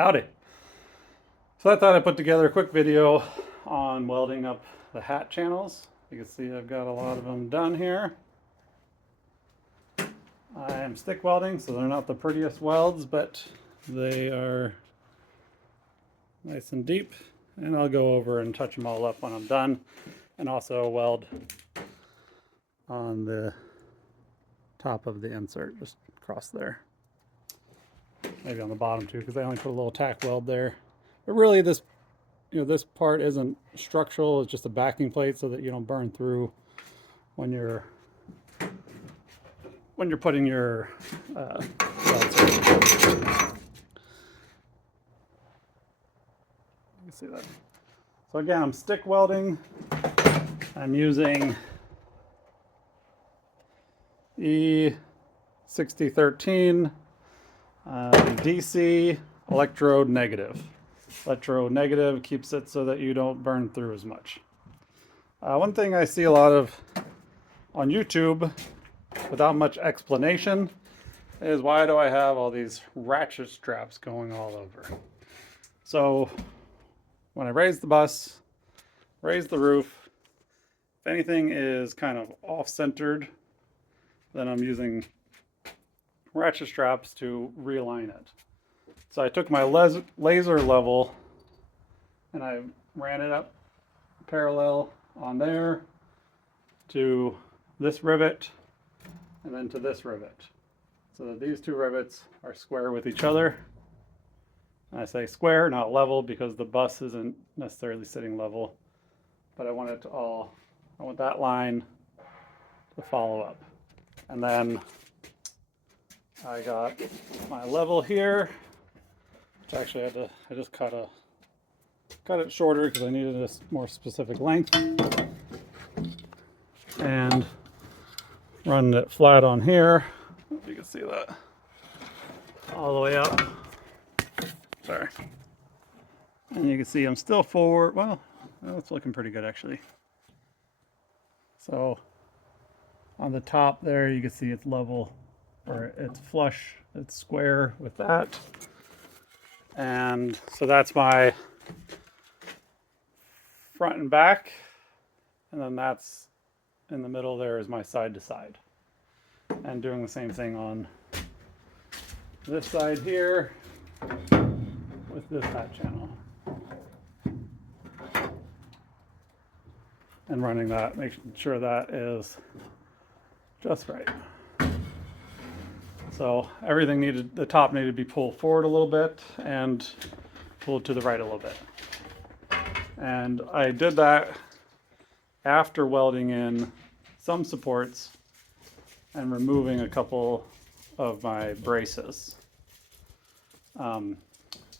Howdy. So I thought I'd put together a quick video on welding up the hat channels. You can see I've got a lot of them done here. I am stick welding, so they're not the prettiest welds, but they are nice and deep. And I'll go over and touch them all up when I'm done. And also weld on the top of the insert, just across there. Maybe on the bottom too, because I only put a little tack weld there. But really this, this part isn't structural, it's just a backing plate so that you don't burn through when you're putting your welds in. You can see that. So again, I'm stick welding. I'm using E6013 DC electrode negative. Electrode negative keeps it so that you don't burn through as much. One thing I see a lot of on YouTube without much explanation is, why do I have all these ratchet straps going all over? So when I raise the bus, raise the roof, if anything is kind of off-centered, then I'm using ratchet straps to realign it. So I took my laser level and I ran it up parallel on there to this rivet and then to this rivet, so that these two rivets are square with each other. And I say square, not level, because the bus isn't necessarily sitting level, but I want that line to follow up. And then I got my level here, which actually I just cut it shorter because I needed a more specific length, and run it flat on here. If you can see that, all the way up. Sorry. And you can see I'm still forward. Well, it's looking pretty good actually. So on the top there, you can see it's level, or it's flush, it's square with that. And so that's my front and back, and then that's in the middle there is my side to side. And doing the same thing on this side here with this hat channel. And running that, making sure that is just right. So everything the top needed to be pulled forward a little bit and pulled to the right a little bit. And I did that after welding in some supports and removing a couple of my braces. Then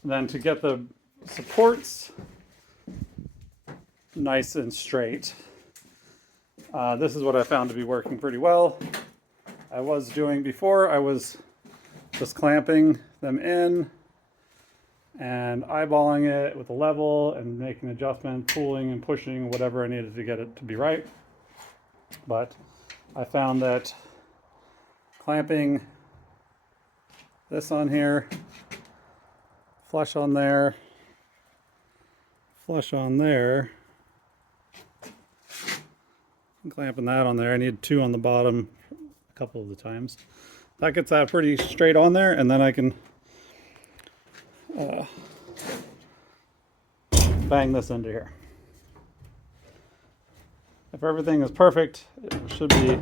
to get the supports nice and straight, this is what I found to be working pretty well. I was doing before, I was just clamping them in and eyeballing it with a level and making adjustments, pulling and pushing whatever I needed to get it to be right. But I found that clamping this on here, flush on there, flush on there, and clamping that on there. I need two on the bottom a couple of the times. That gets that pretty straight on there, and then I can bang this into here. If everything is perfect, it should be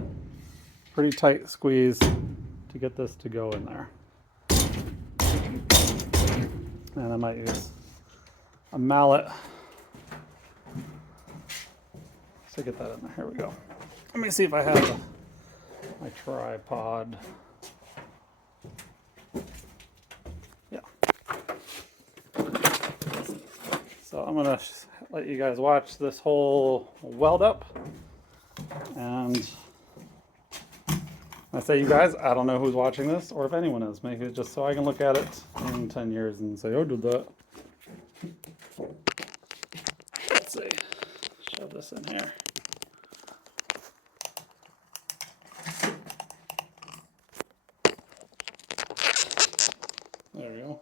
pretty tight squeeze to get this to go in there. And I might use a mallet to get that in there. Here we go. Let me see if I have my tripod. Yeah. So I'm gonna let you guys watch this whole weld up. And I say you guys, I don't know who's watching this or if anyone is. Maybe it's just so I can look at it in 10 years and say, oh, did that. Let's see. Shove this in here. There we go.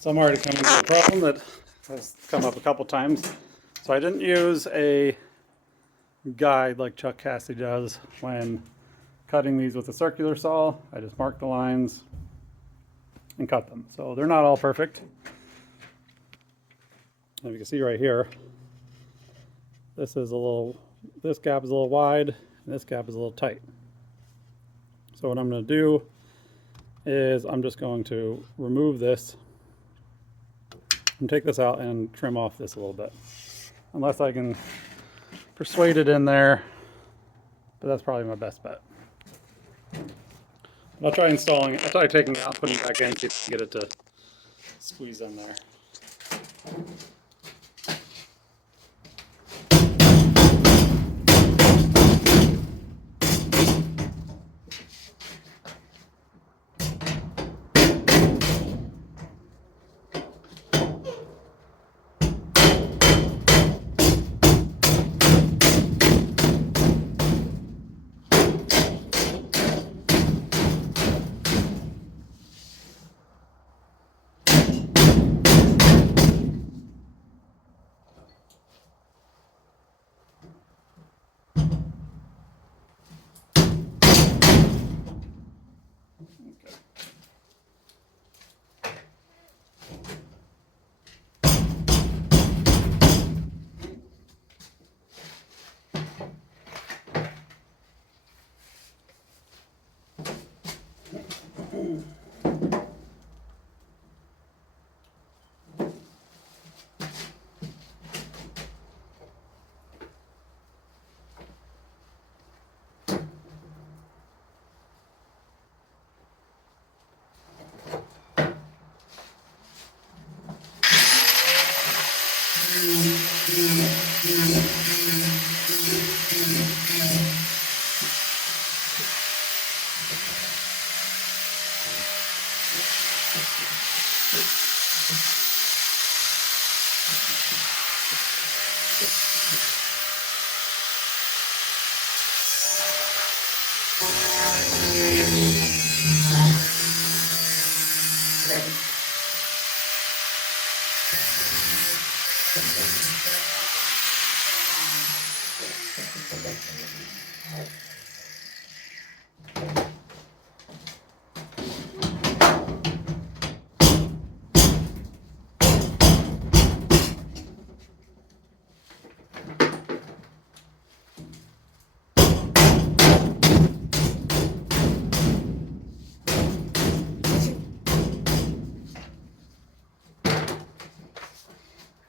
So I'm already coming to a problem that has come up a couple times. So I didn't use a guide like Chuck Cassidy does when cutting these with a circular saw. I just marked the lines and cut them. So they're not all perfect. As you can see right here, this gap is a little wide, and this gap is a little tight. So what I'm going to do is I'm just going to remove this and take this out and trim off this a little bit. Unless I can persuade it in there, but that's probably my best bet. I'll try installing it. I'll try taking it out, putting it back in, see if I can get it to squeeze in there.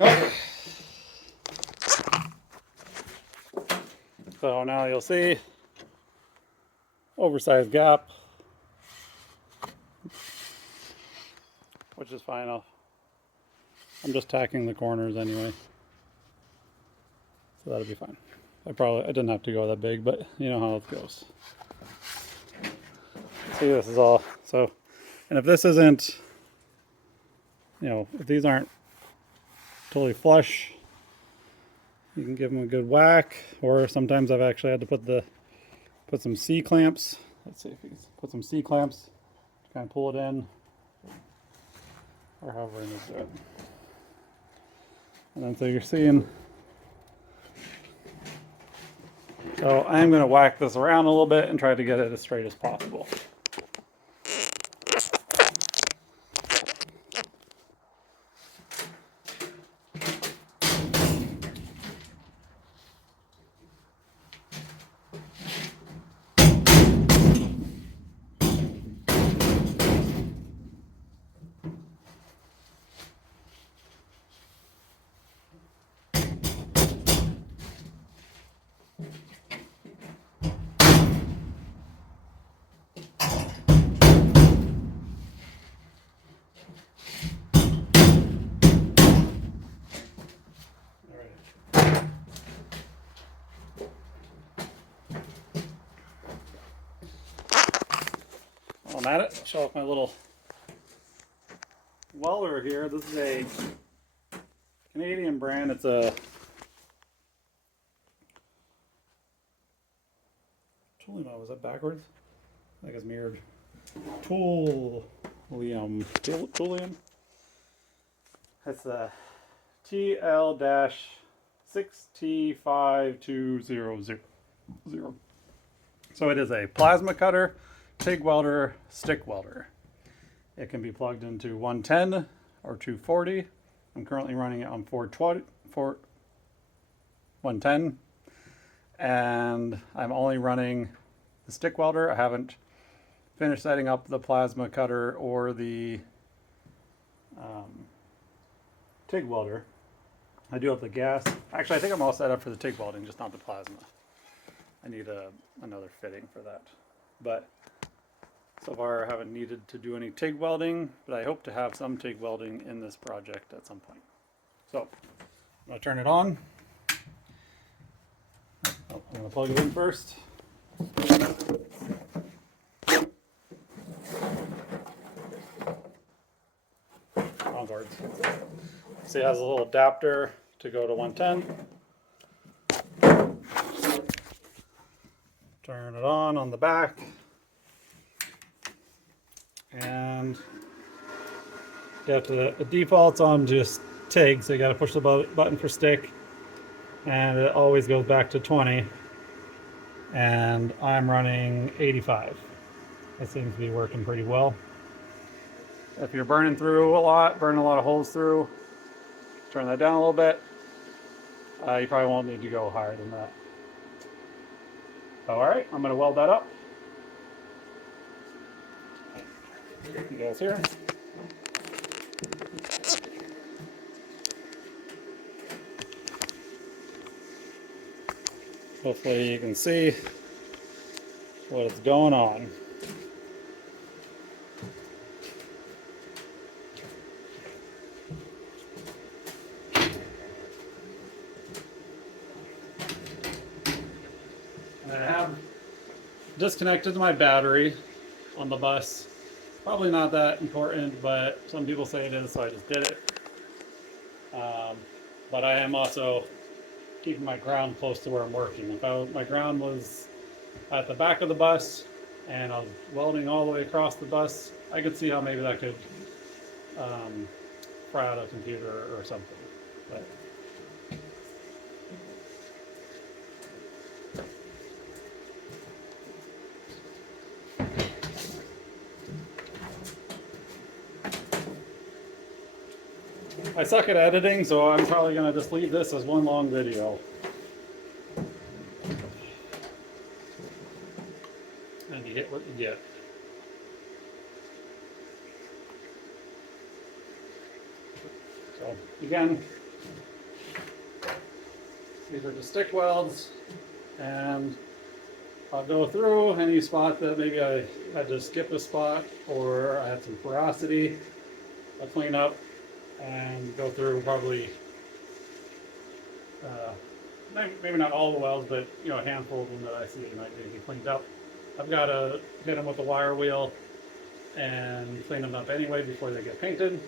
Okay. So now you'll see oversized gap, which is fine. I'm just tacking the corners anyway, so that'll be fine. I didn't have to go that big, but you know how it goes. See, this is all so, and if this isn't, if these aren't totally flush, you can give them a good whack, or sometimes I've actually had to put some C clamps. Let's see if we can put some C clamps to kind of pull it in, or however I need to do it. And then so you're seeing, so I'm going to whack this around a little bit and try to get it as straight as possible. While I'm at it, I'll show off my little welder here. This is a Canadian brand. It's a was that backwards? I think it's mirrored. Tooleum. It's a TL-6T5200. So it is a plasma cutter, TIG welder, stick welder. It can be plugged into 110 or 240. I'm currently running it on 110, and I'm only running the stick welder. I haven't finished setting up the plasma cutter or the TIG welder. I do have the gas. Actually, I think I'm all set up for the TIG welding, just not the plasma. I need another fitting for that. But so far I haven't needed to do any TIG welding, but I hope to have some TIG welding in this project at some point. So I'm going to turn it on. Oh, I'm going to plug it in first. Onboards. See, it has a little adapter to go to 110. Turn it on the back. And it defaults on just TIG, so you got to push the button for stick, and it always goes back to 20. And I'm running 85. It seems to be working pretty well. If you're burning through a lot of holes through, turn that down a little bit. You probably won't need to go higher than that. All right, I'm going to weld that up. You guys here? Hopefully you can see what is going on. And I have disconnected my battery on the bus. Probably not that important, but some people say it is, so I just did it. But I am also keeping my ground close to where I'm working. If my ground was at the back of the bus and I was welding all the way across the bus, I could see how maybe that could fry out a computer or something. But I suck at editing, so I'm probably going to just leave this as one long video. And you get what you get. So again, these are just stick welds, and I'll go through any spot that maybe I had to skip a spot or I had some porosity. I'll clean up and go through probably maybe not all the welds, but you know, a handful of them that I see might need to be cleaned up. I've got to hit them with a wire wheel and clean them up anyway before they get painted.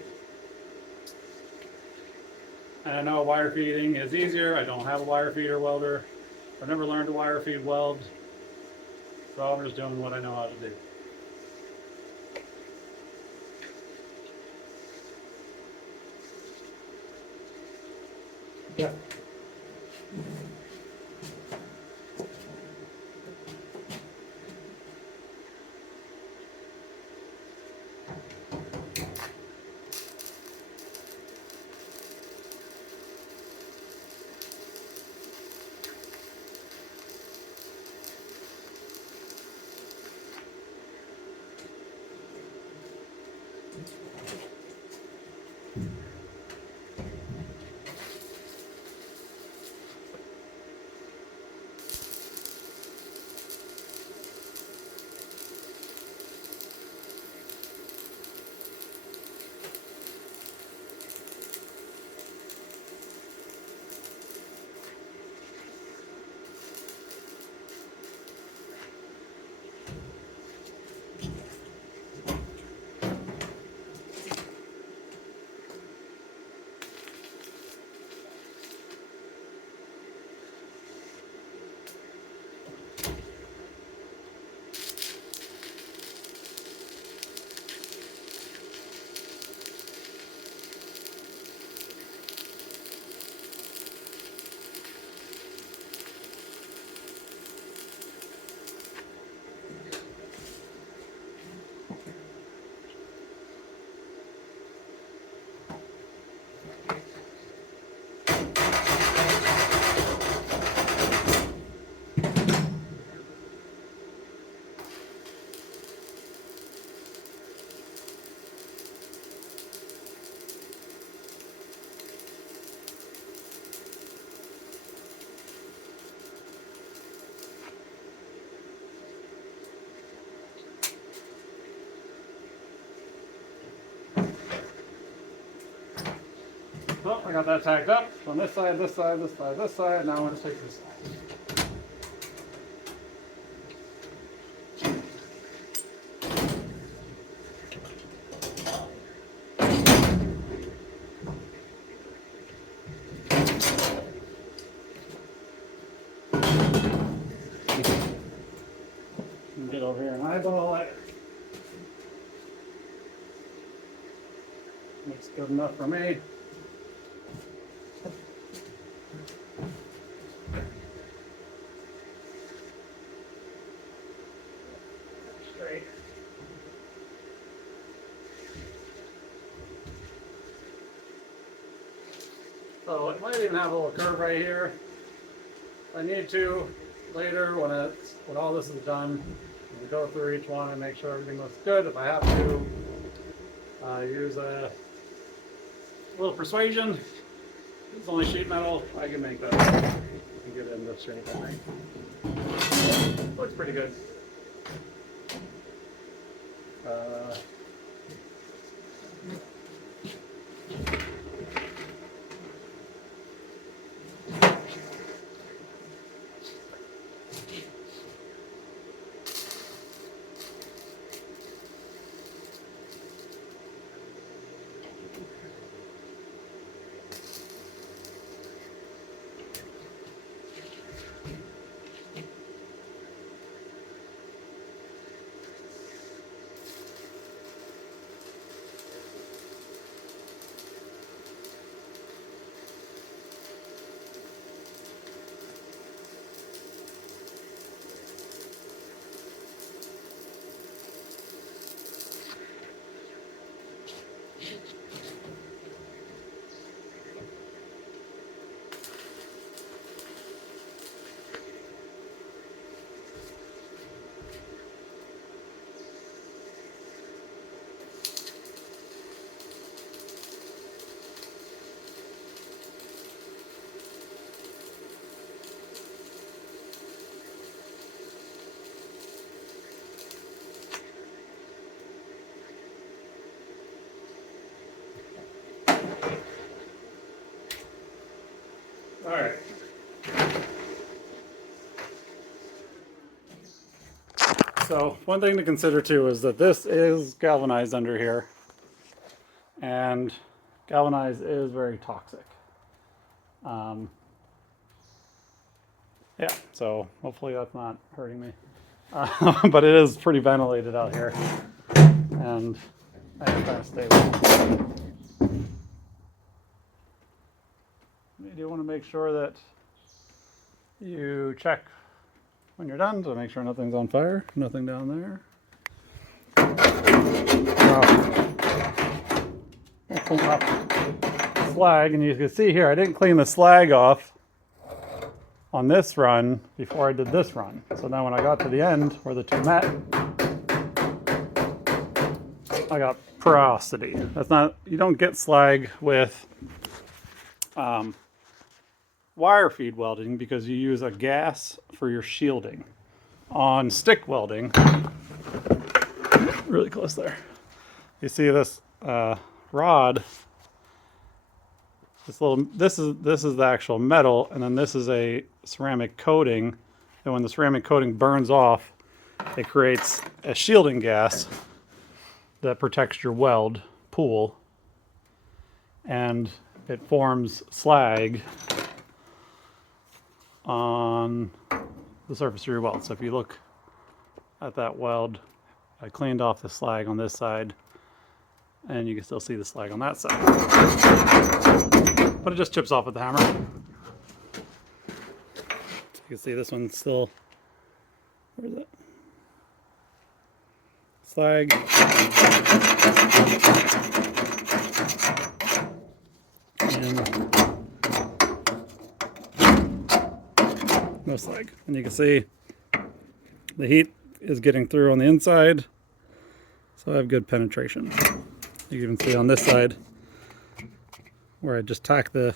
And I know wire feeding is easier. I don't have a wire feeder welder. I've never learned to wire feed weld, so I'm just doing what I know how to do. Yeah. Oh, I got that tacked up on this side, this side, this side, this side. Now I'm going to take this side. Get over here and eyeball it. Looks good enough for me. Straight. So it might even have a little curve right here. If I need to later when all this is done, we go through each one and make sure everything looks good. If I have to use a little persuasion, it's only sheet metal, I can make that and get it into shape, I think. Looks pretty good. All right. So one thing to consider too is that this is galvanized under here, and galvanized is very toxic. Yeah, so hopefully that's not hurting me. But it is pretty ventilated out here, and I am trying to stay with it. You do want to make sure that you check when you're done to make sure nothing's on fire, nothing down there. I'll clean off the slag, and you can see here I didn't clean the slag off on this run before I did this run. So now when I got to the end where the two met, I got porosity. That's not, you don't get slag with wire feed welding because you use a gas for your shielding. On stick welding, really close there, you see this rod. This is the actual metal, and then this is a ceramic coating. And when the ceramic coating burns off, it creates a shielding gas that protects your weld pool, and it forms slag on the surface of your weld. So if you look at that weld, I cleaned off the slag on this side, and you can still see the slag on that side. But it just chips off with the hammer. You can see this one's still, where is it? Slag. And no slag. And you can see the heat is getting through on the inside, so I have good penetration. You can even see on this side where I just tack the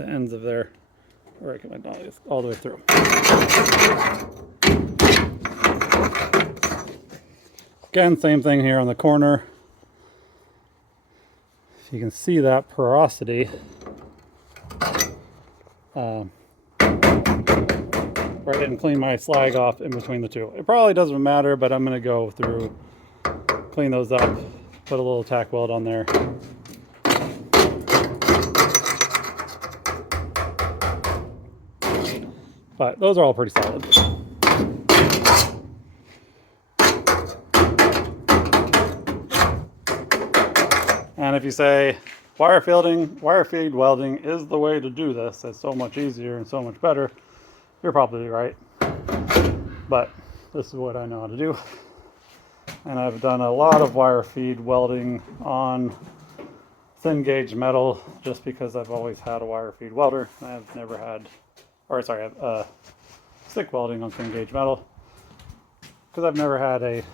ends of there, where I can all the way through. Again, same thing here on the corner. If you can see that porosity. Right, and clean my slag off in between the two. It probably doesn't matter, but I'm going to go through, clean those up, put a little tack weld on there. But those are all pretty solid. And if you say wire feed welding is the way to do this, it's so much easier and so much better, you're probably right. But this is what I know how to do. And I've done a lot of wire feed welding on thin gauge metal just because I've always had a wire feed welder. I've never had, or sorry, stick welding on thin gauge metal because I've never had a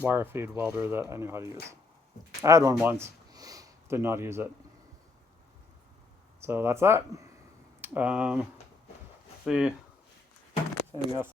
wire feed welder that I knew how to use. I had one once, did not use it. So that's that. See, anything else?